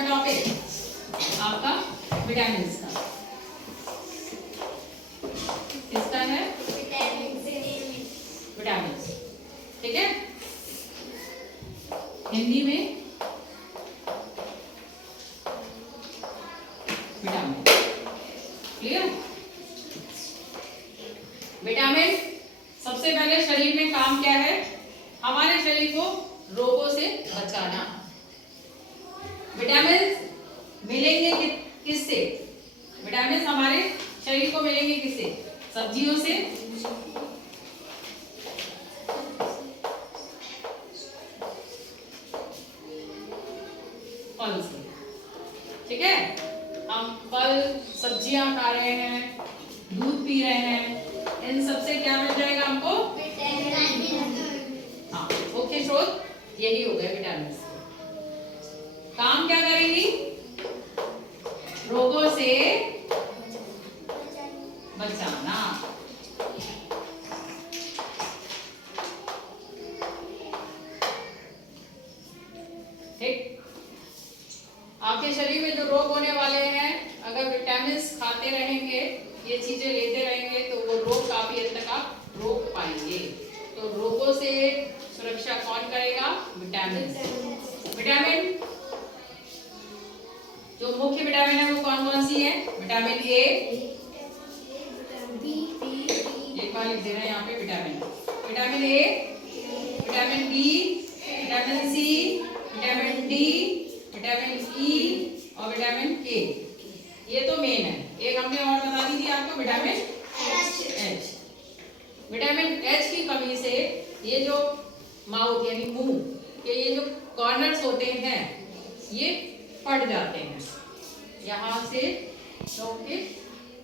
का टॉपिक आपका विटामिन का। किसका है? विटामिन। ठीक है, हिंदी में विटामिन। क्लियर? विटामिन सबसे पहले शरीर में काम क्या है? हमारे शरीर को रोगों से बचाना। विटामिन मिलेंगे किससे? विटामिन हमारे शरीर को मिलेंगे किससे? सब्जियों से, फल से। ठीक है, हम फल सब्जियां खा रहे हैं, दूध पी रहे हैं, इन सबसे क्या मिल जाएगा हमको? हाँ, मुख्य स्रोत यही हो गए विटामिन। काम क्या करेंगी? रोगों से बचाना। ठीक, आपके शरीर में जो रोग होने वाले हैं, अगर विटामिन खाते रहेंगे, ये चीजें लेते रहेंगे, तो वो रोग काफी हद तक आप रोक पाएंगे। तो रोगों से सुरक्षा कौन करेगा? विटामिन। विटामिन जो मुख्य विटामिन है वो कौन कौन सी है? विटामिन ए, एक बार लिख दे रहे हैं यहाँ पे vitamin A, vitamin B, vitamin C, vitamin D, vitamin E और विटामिन के। ये तो मेन है। एक हमने और बता दी थी आपको, विटामिन एच। विटामिन एच की कमी से ये जो माउथ यानी मुंह के ये जो कॉर्नर्स होते हैं ये फट जाते हैं, यहाँ से लोगों के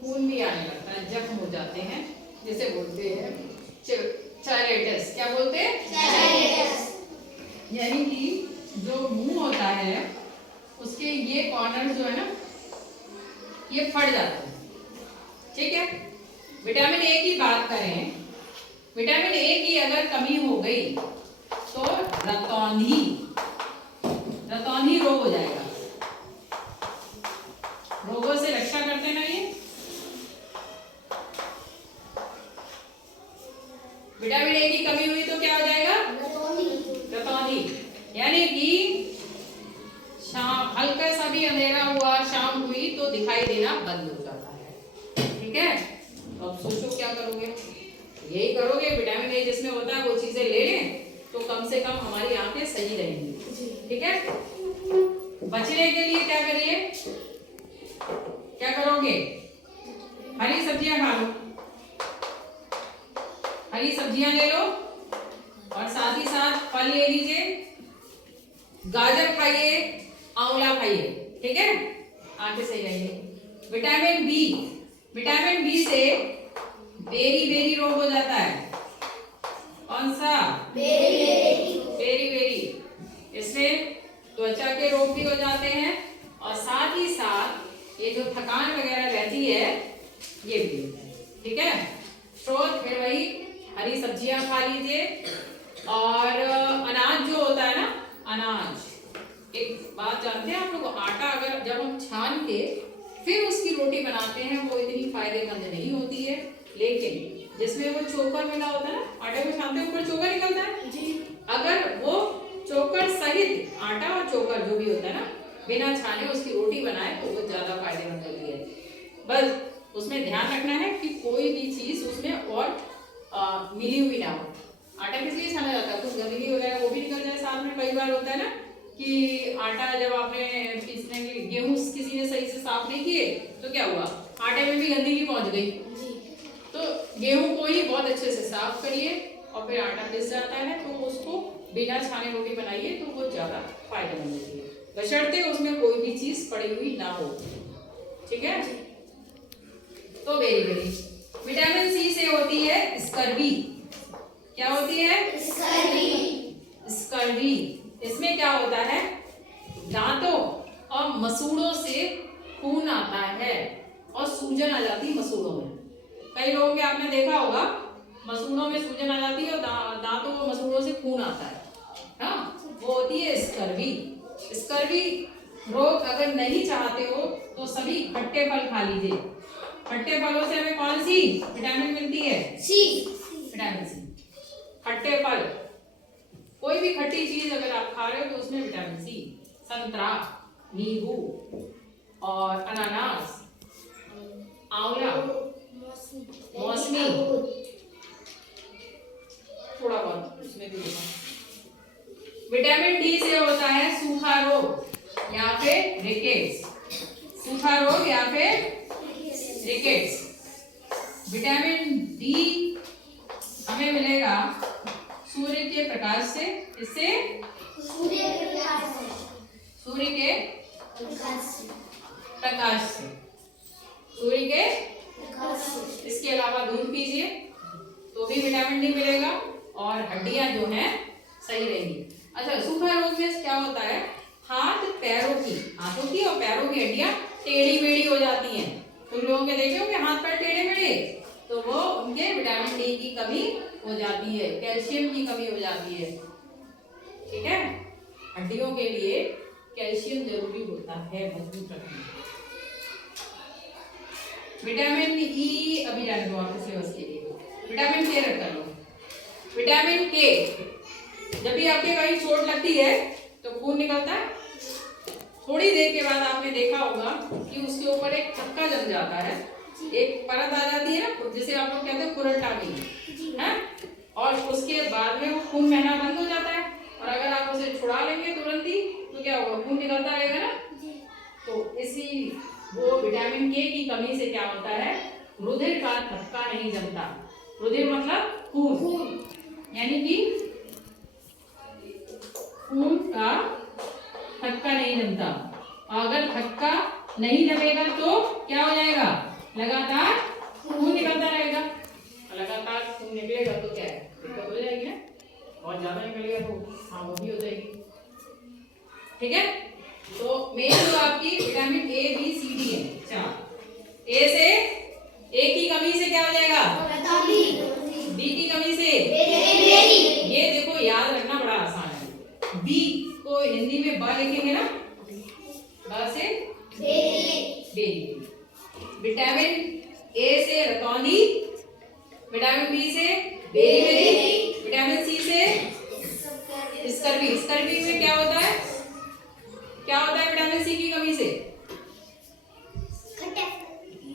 खून भी आने लगता है, जख्म हो जाते हैं, जिसे बोलते हैं चायराइटिस। क्या बोलते हैं? चायराइटिस। यानी कि जो मुंह होता है उसके ये कॉर्नर जो है ना ये फट जाते हैं। ठीक है, विटामिन ए की बात करें, विटामिन ए की अगर कमी हो गई तो रतौंधी रोग हो जाएगा। रोगों से रक्षा करते ना ये। विटामिन ए की कमी हुई तो क्या हो जाएगा? रतौंधी। यानी कि शाम हल्का सा भी अंधेरा हुआ, शाम हुई तो दिखाई देना बंद हो जाता है। ठीक है, तो अब सोचो क्या करोगे? यही करोगे, विटामिन ए जिसमें होता है वो चीजें ले लें तो कम से कम हमारी आंखें सही रहेंगी। ठीक है, बचने के लिए क्या करिए? क्या करोगे? हरी सब्जियां खा लो, हरी सब्जियां ले लो और साथ ही साथ फल ले लीजिए, गाजर खाइए, आंवला खाइए। ठीक है, आगे सही रहेंगे। विटामिन बी से बेरी रोग हो जाता है। कौन सा? बेरी। इसमें त्वचा के रोग भी हो जाते हैं और साथ ही साथ ये जो थकान वगैरह रहती है ये भी होता है। ठीक है, स्रोत फिर वही हरी सब्जियां खा लीजिए और अनाज जो होता है ना, अनाज, एक बात जानते हैं आप लोग, आटा अगर जब हम छान के फिर उसकी रोटी बनाते हैं वो इतनी फायदेमंद नहीं होती है, लेकिन जिसमें वो चोकर मिला होता है ना, आटे को छानते हैं ऊपर चोकर निकलता है जी, अगर वो चोकर सहित आटा और चोकर जो भी होता है ना, बिना छाने उसकी रोटी बनाए तो वो ज्यादा फायदेमंद होती है। बस उसमें ध्यान रखना है कि कोई भी चीज उसमें और मिली हुई ना हो। आटा किस लिए छाना जाता है? कुछ गंदगी वगैरह वो भी निकल जाए साथ में। कई बार होता है ना कि आटा जब आपने पीसने के लिए गेहूं किसी ने सही से साफ नहीं किए तो क्या हुआ? आटे में भी गंदगी पहुंच गई। तो गेहूं को ही बहुत अच्छे से साफ करिए और फिर आटा पिस जाता है तो उसको बिना छाने रोटी बनाइए तो वो ज्यादा फायदेमंद होती है, बशर्ते उसमें कोई भी चीज पड़ी हुई ना हो। ठीक है, तो बेरी विटामिन सी से होती है स्कर्वी। क्या होती है? स्कर्वी। इसमें क्या होता है? दांतों और मसूड़ों से खून आता है और सूजन आ जाती है मसूड़ों में। कई लोगों के आपने देखा होगा मसूड़ों में सूजन आ जाती है और दांतों और मसूड़ों से खून आता है। हाँ, वो होती है स्कर्वी। स्कर्वी रोग अगर नहीं चाहते हो तो सभी खट्टे फल खा लीजिए। खट्टे फलों से हमें कौन सी विटामिन मिलती है? सी। Vitamin C. खट्टे फल, कोई भी खट्टी चीज अगर आप खा रहे हो तो उसमें विटामिन सी। संतरा, नींबू और अनानास, आंवला, मौसमी, थोड़ा बहुत उसमें भी होगा। विटामिन डी से होता है सूखा रोग या फिर रिकेट्स। सूखा रोग या फिर रिकेट्स। विटामिन डी हमें मिलेगा सूर्य के प्रकाश से। इससे सूर्य के प्रकाश से। सूर्य के इसके अलावा दूध पीजिए तो भी विटामिन डी मिलेगा और हड्डियां जो हैं सही रहेंगी। अच्छा, सूखा रोग में क्या होता है? हाथों की और पैरों की हड्डियां टेढ़ी मेढ़ी हो जाती हैं। तुम लोगों के देखे होंगे हाथ पैर टेढ़े मेढ़े, तो वो उनके विटामिन डी की कमी हो जाती है, कैल्शियम की कमी हो जाती है। ठीक है, हड्डियों के लिए कैल्शियम जरूरी होता है मजबूत रखने। विटामिन ई अभी जाने दो आपको सिलेबस के लिए। विटामिन के रख कर लो। विटामिन के, जब भी आपके कहीं चोट लगती है तो खून निकलता है। थोड़ी देर के बाद आपने देखा होगा कि उसके ऊपर एक थक्का जम जाता है, एक परत आ जाती है ना, जिसे आप लोग कहते हैं कुरंट आ गई है, और उसके बाद में वो खून बहना बंद हो जाता है। और अगर आप उसे छुड़ा लेंगे तुरंत ही तो क्या होगा? खून निकलता रहेगा ना। तो इसी वो विटामिन के की कमी से क्या होता है? रुधिर का थक्का नहीं जमता। रुधिर मतलब खून, यानी कि खून का थक्का नहीं जमता। अगर थक्का नहीं जमेगा तो क्या हो जाएगा? लगातार खून निकलता रहेगा। लगातार खून निकलेगा तो क्या है? दिक्कत हो जाएगी ना, और ज्यादा निकलेगा तो हाँ वो भी हो जाएगी। ठीक है, तो मेन जो आपकी vitamin A B C D है, चार। ए से, ए की कमी से क्या हो जाएगा? बी की कमी से ये देखो याद रखना बड़ा आसान है। बी को हिंदी में ब लिखेंगे ना, ब से बेरी। विटामिन ए से रतौंधी, विटामिन बी से बेरी बेरी, विटामिन सी से स्कर्वी। स्कर्वी में क्या होता है? क्या होता है विटामिन सी की कमी से?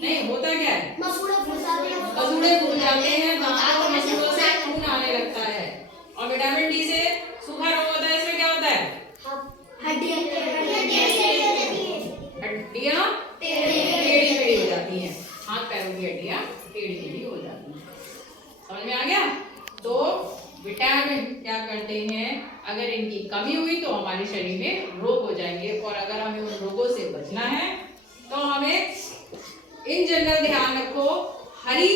नहीं होता क्या है? मसूड़े फूल जाते हैं, दांतों और मसूड़ों से खून आने लगता है। और विटामिन डी से सूखा रोग होता है। इसमें क्या होता है? हड्डियां टेढ़ी मेढ़ी हो जाती हैं, हाथ पैरों की हड्डियां टेढ़ी मेढ़ी हो जाती हैं। समझ में आ गया? तो विटामिन क्या करते हैं? अगर इनकी कमी हुई तो हमारे शरीर में रोग हो जाएंगे, और अगर हमें उन रोगों से बचना है तो हमें इन जनरल ध्यान रखो, हरी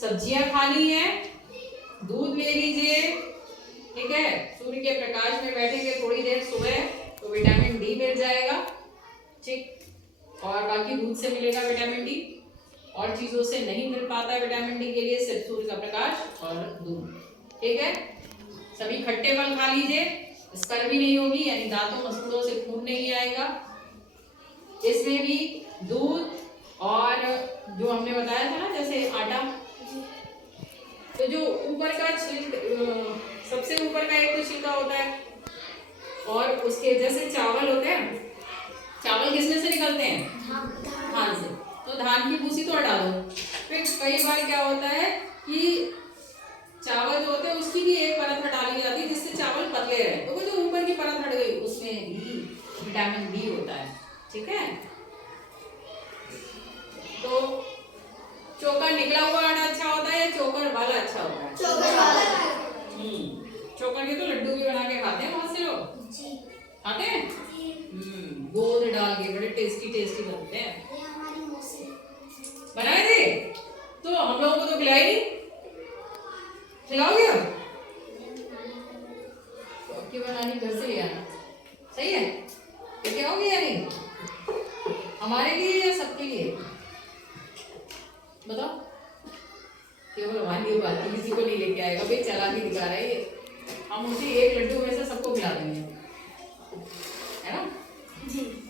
सब्जियां खानी है, दूध ले लीजिए। ठीक है, सूर्य के प्रकाश में बैठेंगे थोड़ी देर सुबह तो विटामिन डी मिल जाएगा। ठीक, और बाकी दूध से मिलेगा विटामिन डी, और चीजों से नहीं मिल पाता विटामिन डी के लिए, सिर्फ सूर्य का प्रकाश और दूध। ठीक है, सभी खट्टे फल खा लीजिए, स्कर्वी नहीं होगी, यानी दांतों मसूड़ों से खून नहीं आएगा। इसमें भी दूध और जो हमने बताया था ना, जैसे आटा, तो जो ऊपर का सबसे ऊपर का एक तो छिलका होता है, और उसके जैसे चावल होते हैं, चावल किसमें से निकलते हैं? धान से। तो धान की भूसी तो हटा दो। फिर कई बार क्या होता है कि चावल जो होते हैं उसकी भी एक परत हटा ली जाती है, जिससे चावल पतले रहे। तो वो जो ऊपर की परत हट गई उसमें भी विटामिन बी होता है। ठीक है, तो चोकर निकला हुआ आटा अच्छा होता है या चोकर वाला अच्छा होता है? चोकर वाला। चोकर के तो लड्डू भी बना के खाते हैं बहुत से लोग, खाते हैं। गोंद डाल के बड़े टेस्टी टेस्टी बनते हैं। बनाए थे तो हम लोगों को तो खिलाई नहीं, खिलाओगे अब? तो अब की बनानी घर से ले आना, सही है? लेके आओगे या नहीं? हमारे लिए या सबके लिए? बताओ। केवल हमारी ये बात है, किसी को नहीं लेके आएगा भाई, चला के दिखा रहा है ये। हम उसी एक लड्डू में से सबको खिला देंगे, है ना? जी।